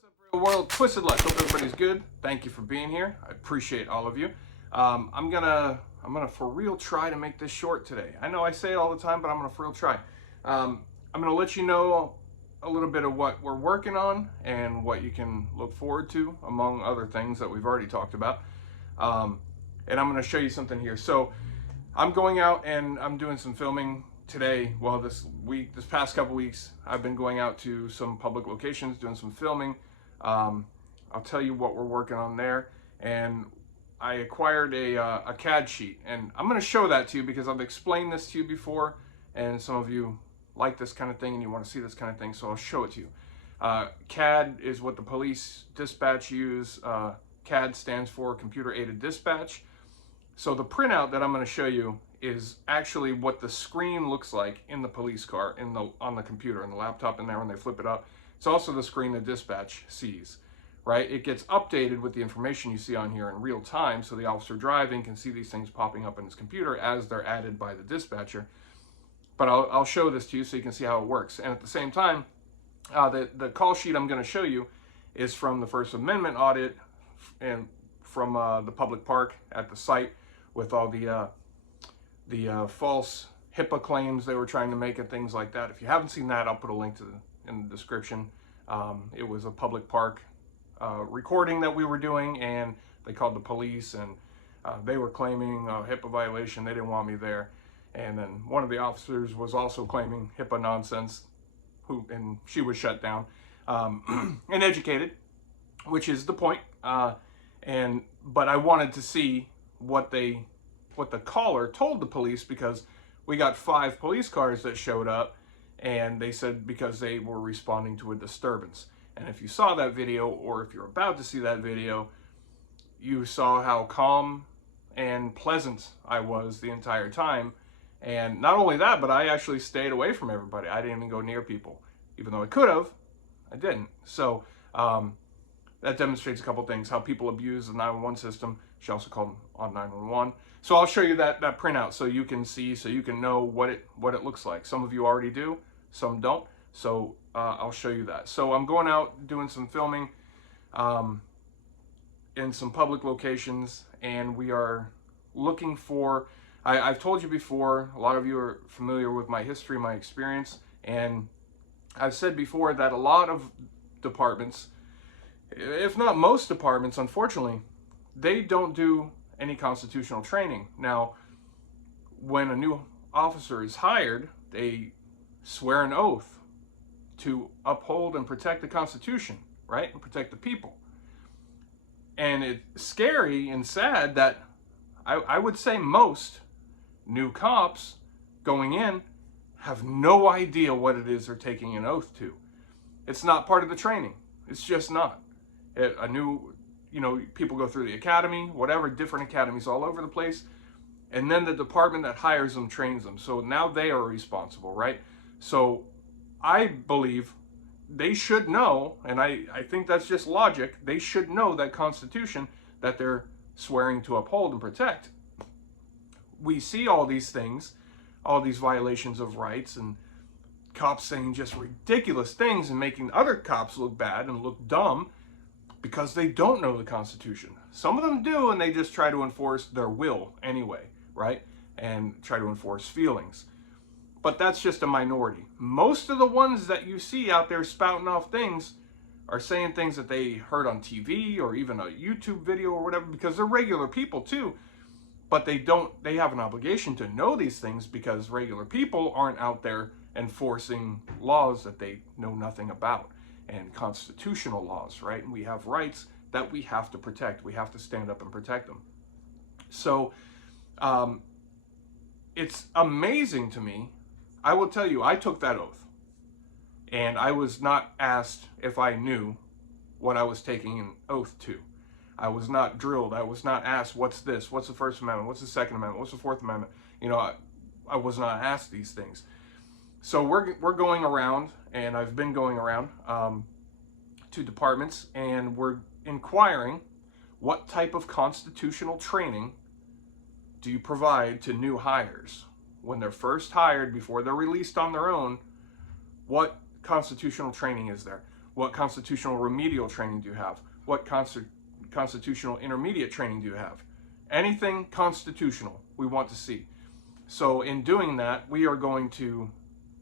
What's up, real world? Twisted Luck. Hope everybody's good. Thank you for being here. I appreciate all of you. I'm gonna for real try to make this short today. I know I say it all the time, but I'm gonna for real try. I'm gonna let you know a little bit of what we're working on and what you can look forward to, among other things that we've already talked about. And I'm gonna show you something here. So I'm going out and I'm doing some filming today. Well, this past couple weeks, I've been going out to some public locations doing some filming. I'll tell you what we're working on there. And I acquired a CAD sheet, and I'm going to show that to you because I've explained this to you before, and some of you like this kind of thing and you want to see this kind of thing, so I'll show it to you. CAD is what the police dispatch use. CAD stands for Computer Aided Dispatch. So the printout that I'm going to show you is actually what the screen looks like in the police car, on the computer, in the laptop in there when they flip it up. It's also the screen the dispatch sees, right? It gets updated with the information you see on here in real time, so the officer driving can see these things popping up in his computer as they're added by the dispatcher. But I'll show this to you so you can see how it works. And at the same time, the call sheet I'm going to show you is from the First Amendment audit and from the public park at the site, with all the false HIPAA claims they were trying to make and things like that. If you haven't seen that, I'll put a link in the description. It was a public park recording that we were doing, and they called the police, and they were claiming a HIPAA violation. They didn't want me there. And then one of the officers was also claiming HIPAA nonsense, and she was shut down and educated, which is the point. But I wanted to see what the caller told the police, because we got 5 police cars that showed up, and they said because they were responding to a disturbance. And if you saw that video, or if you're about to see that video, you saw how calm and pleasant I was the entire time. And not only that, but I actually stayed away from everybody. I didn't even go near people, even though I could have. I didn't. So that demonstrates a couple things: how people abuse the 911 system. She also called on 911. So I'll show you that printout so you can see, so you can know what it looks like. Some of you already do, some don't. So I'll show you that. So I'm going out doing some filming in some public locations, and we are looking for, I've told you before, a lot of you are familiar with my history, my experience, and I've said before that a lot of departments, if not most departments, unfortunately, they don't do any constitutional training. Now, when a new officer is hired, they swear an oath to uphold and protect the Constitution, right? And protect the people. And it's scary and sad that I would say most new cops going in have no idea what it is they're taking an oath to. It's not part of the training. It's just not. People go through the academy, whatever, different academies all over the place, and then the department that hires them trains them. So now they are responsible, right? So I believe they should know, and I think that's just logic, they should know that Constitution that they're swearing to uphold and protect. We see all these things, all these violations of rights, and cops saying just ridiculous things and making other cops look bad and look dumb, because they don't know the Constitution. Some of them do, and they just try to enforce their will anyway, right? And try to enforce feelings. But that's just a minority. Most of the ones that you see out there spouting off things are saying things that they heard on TV or even a YouTube video or whatever, because they're regular people too. But they have an obligation to know these things, because regular people aren't out there enforcing laws that they know nothing about. And constitutional laws, right? And we have rights that we have to protect. We have to stand up and protect them. So it's amazing to me. I will tell you, I took that oath, and I was not asked if I knew what I was taking an oath to. I was not drilled. I was not asked, what's this? What's the First Amendment? What's the Second Amendment? What's the Fourth Amendment? I was not asked these things. So we're going around, and I've been going around to departments, and we're inquiring, what type of constitutional training do you provide to new hires? When they're first hired, before they're released on their own, what constitutional training is there? What constitutional remedial training do you have? What constitutional intermediate training do you have? Anything constitutional we want to see. So in doing that, we are going to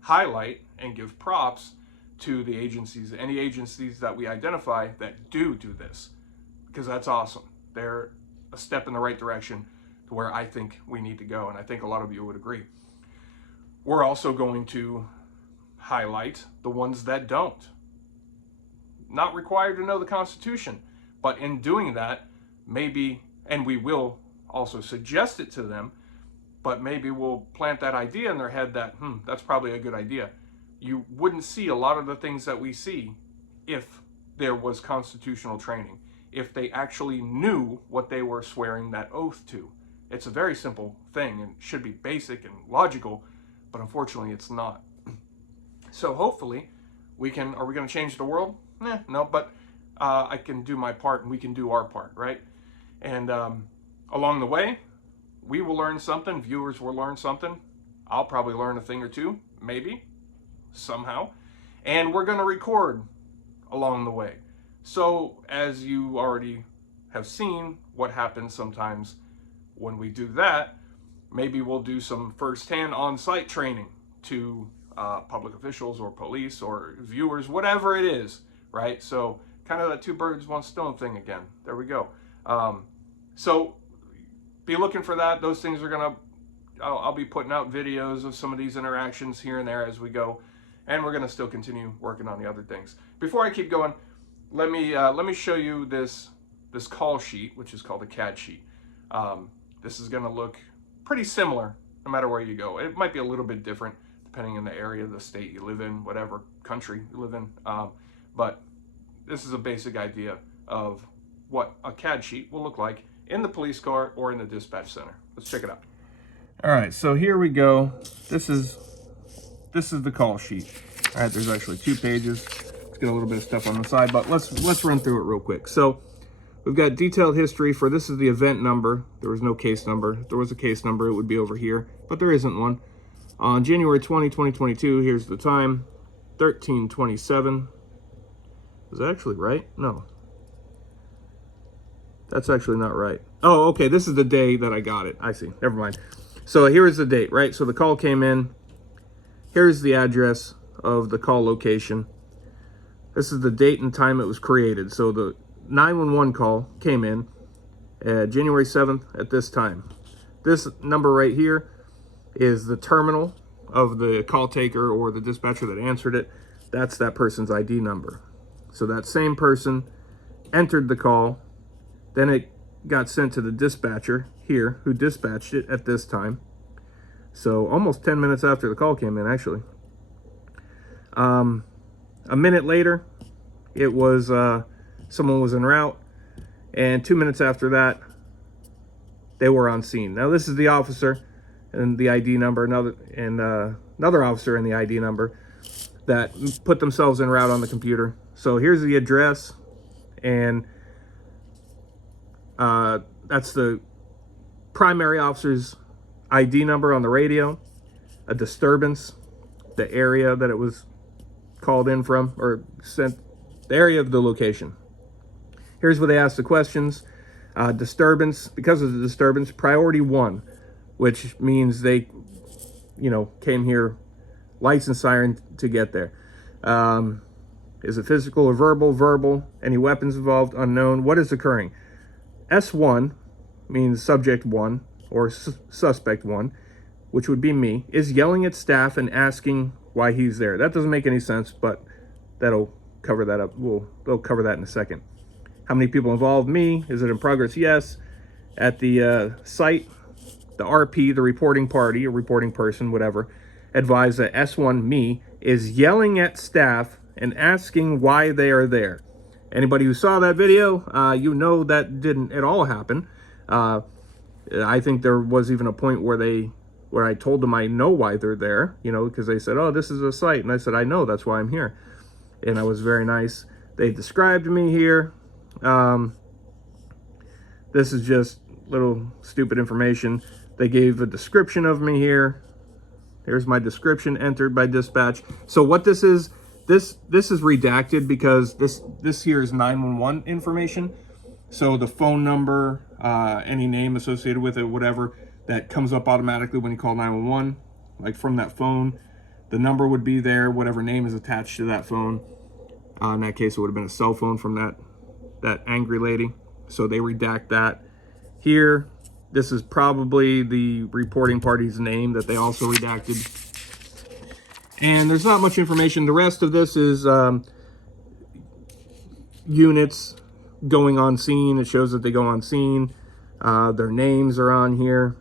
highlight and give props to the agencies, any agencies that we identify that do this, because that's awesome. They're a step in the right direction to where I think we need to go, and I think a lot of you would agree. We're also going to highlight the ones that don't. Not required to know the Constitution, but in doing that, maybe, and we will also suggest it to them, but maybe we'll plant that idea in their head that, that's probably a good idea. You wouldn't see a lot of the things that we see if there was constitutional training, if they actually knew what they were swearing that oath to. It's a very simple thing and should be basic and logical, but unfortunately it's not. So hopefully we can, are we going to change the world? No, but I can do my part and we can do our part, right? And along the way, we will learn something, viewers will learn something. I'll probably learn a thing or two, maybe, somehow. And we're going to record along the way. So as you already have seen what happens sometimes when we do that, maybe we'll do some firsthand on-site training to public officials or police or viewers, whatever it is, right? So kind of that two birds, one stone thing again. There we go. So be looking for that. Those things are going to, I'll be putting out videos of some of these interactions here and there as we go. And we're going to still continue working on the other things. Before I keep going, let me show you this call sheet, which is called a CAD sheet. This is going to look pretty similar no matter where you go. It might be a little bit different depending on the area, the state you live in, whatever country you live in. But this is a basic idea of what a CAD sheet will look like in the police car or in the dispatch center. Let's check it out. All right, so here we go. This is the call sheet. All right, there's actually 2 pages. Let's get a little bit of stuff on the side, but let's run through it real quick. So we've got detailed history for, this is the event number. There was no case number. If there was a case number, it would be over here, but there isn't one. On January 20, 2022, here's the time, 13:27. Is that actually right? No. That's actually not right. Oh, okay, this is the day that I got it. I see, never mind. So here is the date, right? So the call came in. Here's the address of the call location. This is the date and time it was created. So the 911 call came in January 7th at this time. This number right here is the terminal of the call taker or the dispatcher that answered it. That's that person's ID number. So that same person entered the call, then it got sent to the dispatcher here who dispatched it at this time. So almost 10 minutes after the call came in, actually. A minute later, it was someone was en route, and 2 minutes after that, they were on scene. Now this is the officer and the ID number, another officer and the ID number that put themselves en route on the computer. So here's the address, and that's the primary officer's ID number on the radio, a disturbance, the area that it was called in from, or sent, the area of the location. Here's where they ask the questions. Disturbance, because of the disturbance, priority 1, which means they, came here, lights and siren to get there. Is it physical or verbal? Verbal. Any weapons involved? Unknown. What is occurring? S1 means subject 1 or suspect 1, which would be me, is yelling at staff and asking why he's there. That doesn't make any sense, but that'll cover that up. They'll cover that in a second. How many people involved? Me. Is it in progress? Yes. At the site, the RP, the reporting party, or reporting person, whatever, advised that S1, me, is yelling at staff and asking why they are there. Anybody who saw that video, you know that didn't at all happen. I think there was even a point where I told them I know why they're there, because they said, oh, this is a site. And I said, I know, that's why I'm here. And I was very nice. They described me here. This is just little stupid information. They gave a description of me here. Here's my description entered by dispatch. So what this is this is redacted because this here is 911 information. So the phone number, any name associated with it, whatever, that comes up automatically when you call 911, like from that phone, the number would be there, whatever name is attached to that phone. In that case, it would have been a cell phone from that angry lady. So they redact that. Here, this is probably the reporting party's name that they also redacted. And there's not much information. The rest of this is units going on scene. It shows that they go on scene. Their names are on here.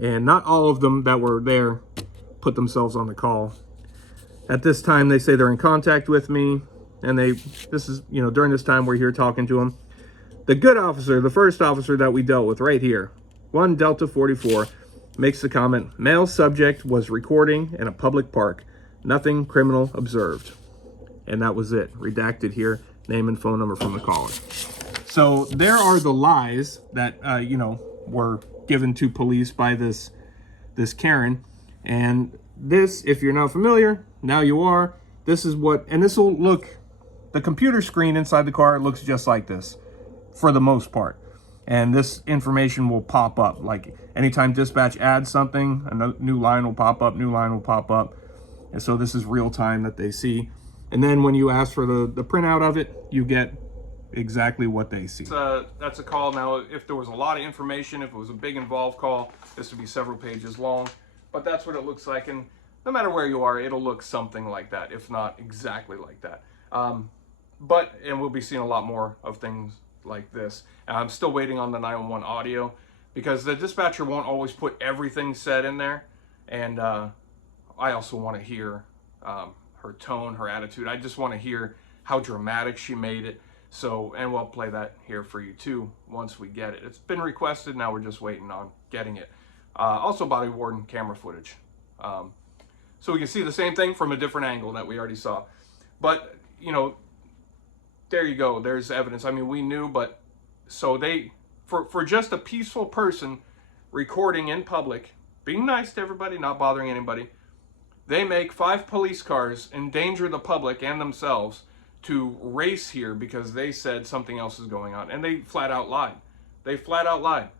And not all of them that were there put themselves on the call. At this time, they say they're in contact with me. And this is, you know, during this time we're here talking to them. The good officer, the first officer that we dealt with right here, 1 Delta 44, makes the comment, male subject was recording in a public park. Nothing criminal observed. And that was it. Redacted here, name and phone number from the caller. So there are the lies that, you know, were given to police by this Karen. And this, if you're not familiar, now you are. This is what, and this will look, the computer screen inside the car looks just like this for the most part. And this information will pop up. Like anytime dispatch adds something, a new line will pop up, new line will pop up. And so this is real time that they see. And then when you ask for the printout of it, you get exactly what they see. That's a call. Now, if there was a lot of information, if it was a big involved call, this would be several pages long. But that's what it looks like. And no matter where you are, it'll look something like that, if not exactly like that. And we'll be seeing a lot more of things like this. And I'm still waiting on the 911 audio because the dispatcher won't always put everything said in there. And I also want to hear her tone, her attitude. I just want to hear how dramatic she made it. So, and we'll play that here for you too once we get it. It's been requested, now we're just waiting on getting it. Also body worn camera footage. So we can see the same thing from a different angle that we already saw. But, you know, there you go, there's evidence. I mean, we knew, but so they, for just a peaceful person recording in public, being nice to everybody, not bothering anybody, they make 5 police cars endanger the public and themselves to race here because they said something else is going on. And they flat out lied. They flat out lied,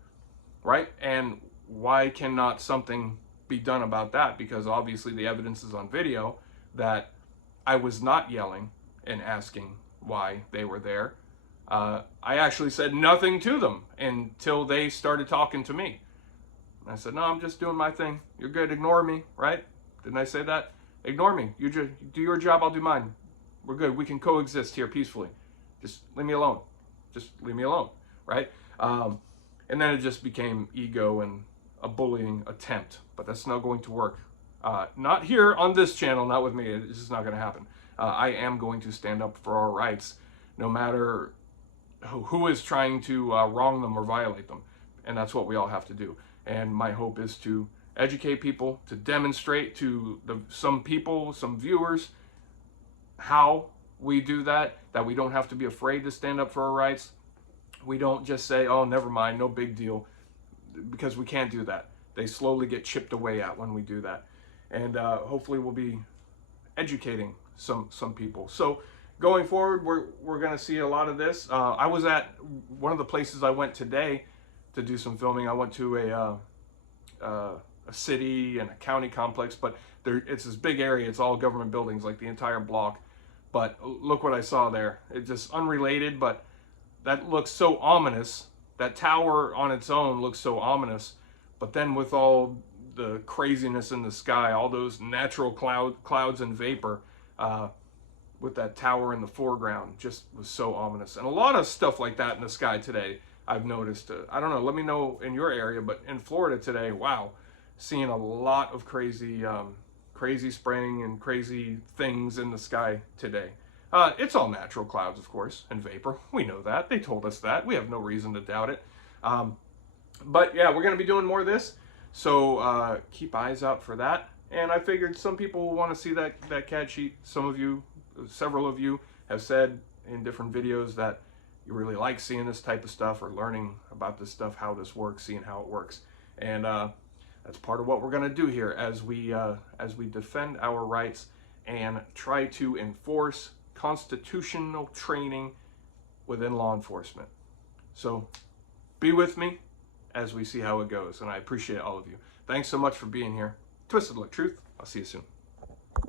right? And why cannot something be done about that? Because obviously the evidence is on video that I was not yelling and asking why they were there. I actually said nothing to them until they started talking to me. I said, no, I'm just doing my thing. You're good, ignore me, right? Didn't I say that? Ignore me. You just do your job, I'll do mine. We're good. We can coexist here peacefully. Just leave me alone. Just leave me alone, right? And then it just became ego and a bullying attempt. But that's not going to work. Not here on this channel, not with me. It's just not going to happen. I am going to stand up for our rights, no matter who is trying to wrong them or violate them. And that's what we all have to do. And my hope is to educate people, to demonstrate to some people, some viewers, how we do that we don't have to be afraid to stand up for our rights. We don't just say, oh, never mind, no big deal, because we can't do that. They slowly get chipped away at when we do that. And hopefully we'll be educating some people. So going forward, we're going to see a lot of this. I was at one of the places I went today to do some filming. I went to a city and a county complex, but it's this big area. It's all government buildings, like the entire block. But look what I saw there. It's just unrelated, but that looks so ominous. That tower on its own looks so ominous. But then with all the craziness in the sky, all those natural clouds and vapor, with that tower in the foreground, just was so ominous. And a lot of stuff like that in the sky today, I've noticed. I don't know, let me know in your area, but in Florida today, wow, seeing a lot of crazy spraying and crazy things in the sky today. It's all natural clouds, of course, and vapor. We know that. They told us that. We have no reason to doubt it. But yeah, we're going to be doing more of this, so keep eyes out for that. And I figured some people will want to see that CAD sheet. Some of you, several of you, have said in different videos that you really like seeing this type of stuff or learning about this stuff, how this works, seeing how it works. And that's part of what we're going to do here as we defend our rights and try to enforce constitutional training within law enforcement. So be with me as we see how it goes, and I appreciate all of you. Thanks so much for being here. Twisted Luck Truth. I'll see you soon.